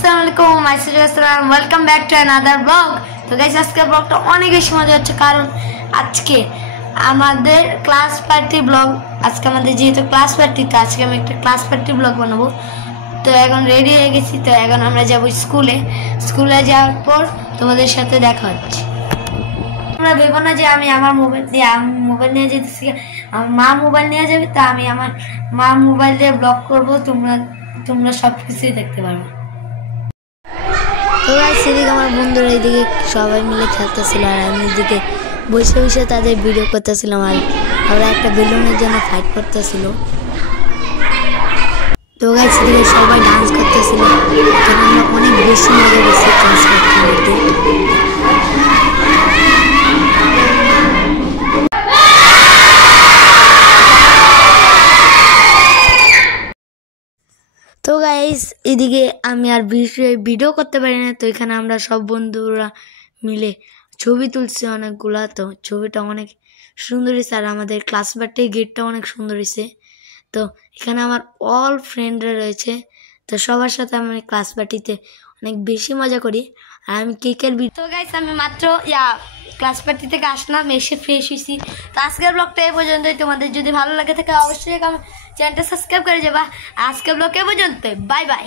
আসসালামু আলাইকুম welcome back to another blog. তো গাইস আজকের ব্লগটা অনেক বেশি মজা হচ্ছে, কারণ আজকে আমাদের ক্লাস পার্টি ব্লগ। আজকে আমাদের যেহেতু ক্লাস পার্টি, তো আজকে আমি একটা ক্লাস পার্টি ব্লগ বানাবো। তো এখন রেডি হয়ে গেছি, তো এখন আমরা যাবো স্কুলে যাওয়ার পর তোমাদের সাথে দেখা হচ্ছে। তোমরা ভেবো না যে আমি আমার মোবাইল নিয়ে যেতেছি, আমার মা মোবাইল নিয়ে যাবে, তা আমি আমার মা মোবাইল দিয়ে ব্লগ করবো। তোমরা সব কিছুই দেখতে পারবে। তো সেদিকে আমার বন্ধুরা এদিকে সবাই মিলে খেলতেছিল, আর আমি এদিকে বসে বসে তাদের ভিডিও করতেছিলাম, আর ওরা একটা বেলুনের জন্য ফাইট করতেছিল। তো গাইস এদিকে সবাই ডান্স করতেছিল, তখন আমরা অনেক বেশি মজা করছি ডান্স করতে করতে। তো গাইস এদিকে আমি আর ভিডিও করতে পারি না, তো এখানে আমরা সব বন্ধুরা মিলে ছবি তুলছি অনেকগুলা। তো ছবিটা অনেক সুন্দর হয়েছে, আর আমাদের ক্লাস পার্টির গেটটা অনেক সুন্দর হয়েছে। তো এখানে আমার অল ফ্রেন্ডরা রয়েছে, তো সবার সাথে আমি ক্লাস পার্টিতে অনেক বেশি মজা করি। আর আমি কেকের তো গাইস আমি মাত্র ক্লাস পার্টি থেকে আসলাম, এসে ফ্রেশ হয়েছি। তো আজকের ব্লগটা এই পর্যন্তই। তোমাদের যদি ভালো লাগে থাকে অবশ্যই চ্যানেলটা সাবস্ক্রাইব করে যাবা। আজকের ব্লগ এ পর্যন্ত, বাই বাই।